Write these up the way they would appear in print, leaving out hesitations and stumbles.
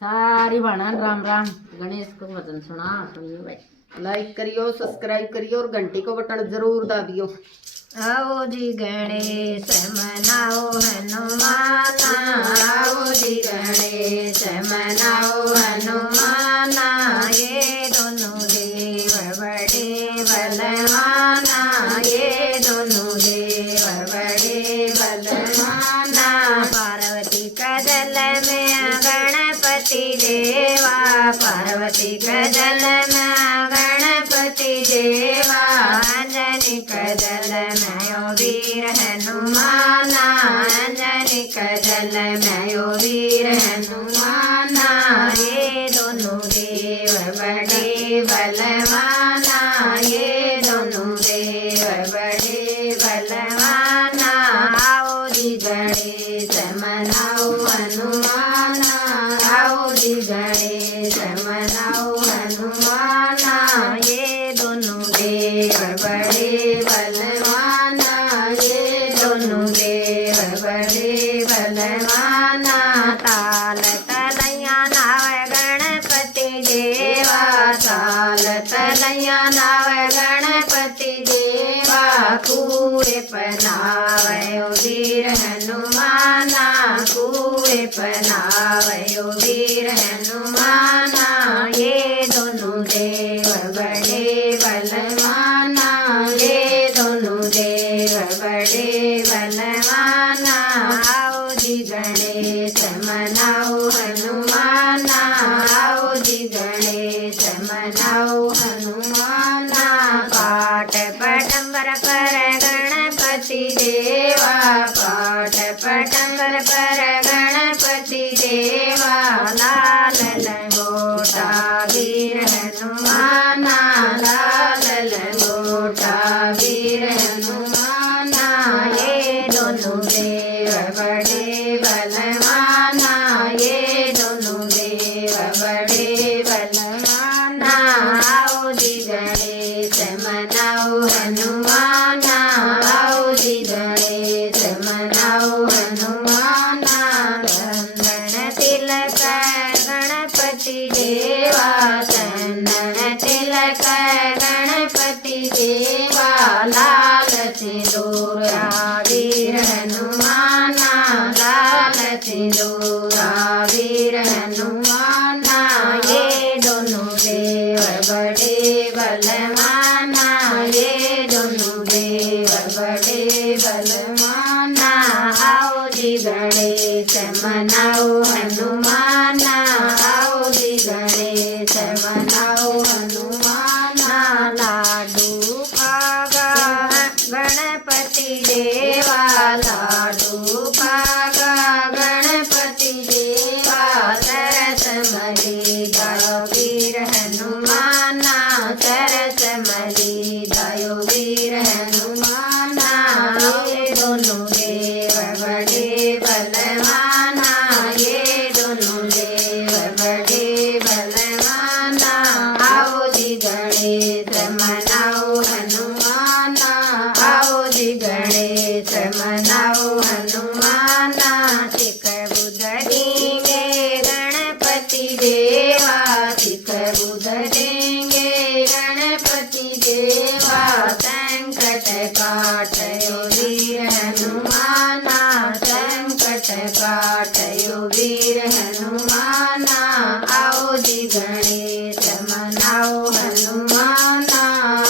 सारी भाणा राम राम। गणेश को भजन सुनियो भाई। लाइक करियो, सब्सक्राइब करियो और घंटी को बटन जरूर दाबियो। आओ जी गणेश मनाओ हनुमाना, आओ जी गणेश मनाओ हनुमाना। ये दोनों देव बड़े बलवाना, ये दोनों देव बड़े बलवाना। पार्वती का जल में गणपति देवा, पार्वती का जल में गणपति देवा। अंजनी का जल में यो वीर हनुमाना, अंजनी का जल में यो वीर हनुमाना। ये दोनों देव बड़े बलवाना, ये दोनों देव बड़े बलवाना। आओ जी गणेश मनाओ हनुमाना, आओ जी गणेश मनाओ हनुमाना। ये दोनों देव बड़े बलवाना, ये दोनों देव बड़े बलवाना। ताल तलैया नाव गणपति देवा, ताल तलैया नाव गणपति देवा। कुएं पनावयो वीर हनुमाना, कुएं पनावयो वीर हनुमाना। ये दोनों देव बड़े बलवाना, ये दोनों देव बड़े बलवाना। आओ जी गणेश मनाओ हनुमाना, आओ जी गणेश मनाओ हनुमाना। पाठ पटंबर पर गणपति देवा, पाठ पटंबर पर गणपति देवा। लाल लंगोटा वीर हनुमाना, लाल लंगोटा वीर हनुमाना। ये दोनों देव बड़े बलवाना, ये दोनों देव बड़े बलवाना। आओ जी गणेश मनाओ हनुमाना, आओ जी गणेश मनाओ हनुमाना। चंदन तिलक गणपति देवा, चंदन तिलक गणपति देवा। लाल सिंदूरा वीर हनुमाना, लाल सिंदूरा वीर हनुमाना। ये दोनों देव बड़े बलवाना, ये दोनों देव बड़े बलवाना। आओ जी गणेश मनाओ हनुमाना, आओ जी गणेश मनाओ हनुमाना। लाडू पागा गणपति देवा, लाडू पागा गणपति देवा। सरस मली दयो वीर हनुमाना, सरस मली दयो वीर हनुमाना। ये दोनों देव बड़े बलवाना, ये दोनों देव बड़े बलवाना। आओ जी गणेश मनाओ हनुमाना, आओ जी गणेश मनाओ हनुमाना। सिख बुध देंगे गणपति देवा, सिख बुध देंगे गणपति देवा। संकट काटयो वीर हनुमाना, संकट काटयो वीर हनुमाना। आओ जी गणेश मनाओ हनुमाना,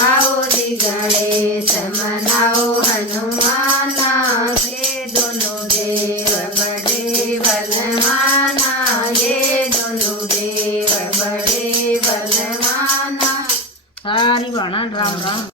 आओ जी गणेश मनाओ हनुमाना। ये दोनों देव बड़े बलवाना, ये दोनों देव बड़े बलवाना। सारी भाणा राम राम।